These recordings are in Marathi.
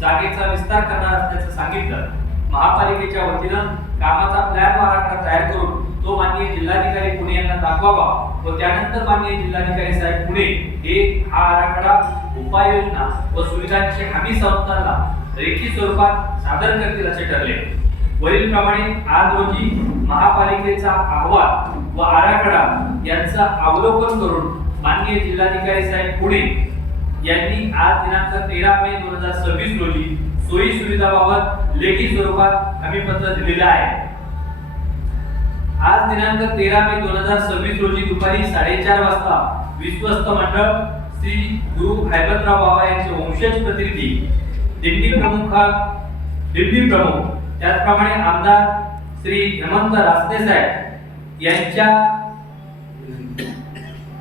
जागेचा विस्तार करणार असल्याचं सांगितलं। महापालिकेच्या वतीनं कामाचा प्लॅन व आराखडा तयार करून तो माननीय जिल्हाधिकारी पुणे यांना दाखवावा व त्यानंतर माननीय जिल्हाधिकारी साहेब पुणे हे हा आराखडा, उपाययोजना व सुविधांची हमी संस्थांना रेखी स्वरूपात सादर करतील असे ठरले। वरील प्रमाणे आज रोजी महापालिकेचा अहवाल व आराखडा यांचा अवलोकन करून माननीय जिल्हाधिकारी साहेब पुणे यांनी आज दिनांक 13 मे 2026 रोजी सोयी सुविधाबाबत लेखी स्वरूपात हमीपत्र दिलेले आहे। आज दिनांक 13 मे 2026 रोजी दुपारी 4:30 वाजता विश्वस्त मंडळ श्री गुरु हैबतराव बाबा यांचे वंशज प्रतिनिधी, दिंडी प्रमुख त्याचप्रमाणे आमदार श्री हेमंत रासने साहेब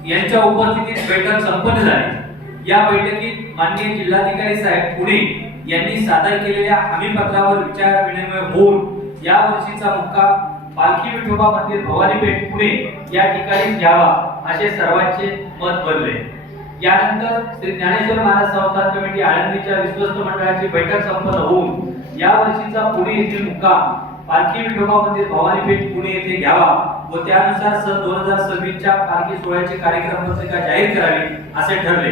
यांच्या उपस्थितीत बैठक संपन्न झाली। या बैठकीत माननीय जिल्हाधिकारी साहेब पुणे यांनी सादर केलेल्या हमीपत्रावर विचार विनिमय होऊन या वर्षीचा मुक्काम पालखी विठोबा मंदिर भवानीपेठ पुणे या ठिकाणी घ्यावा असे सर्वांचे मत बनले। यानंतर श्री ज्ञानेश्वर महाराज संस्थान कमिटी आळंदीच्या विश्वस्त मंडळाची बैठक संपन्न होऊन या वर्षीचा पुणे येथील मुक्काम पालखी विठोबा मंदिर भवानीपेठ पुणे येथे घ्यावा व त्यानुसार सन 2026 च्या पालखी सोहळ्याची कार्यक्रम पत्रिका जाहीर करावी असे ठरले।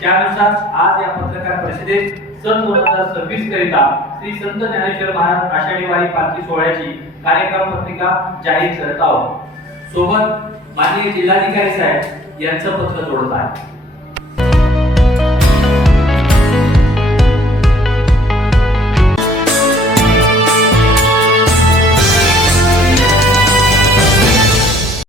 त्यानुसार आज या पत्रकार परिषदेत सन 2026 करिता श्री संत ज्ञानेश्वर महाराज आषाढी वारी पालखी सोहळ्याची कार्यक्रम पत्रिका जाहीर करत आहोत। सोबत माननीय जिल्हाधिकारी साहेब यांचं पत्र जोडत आहे।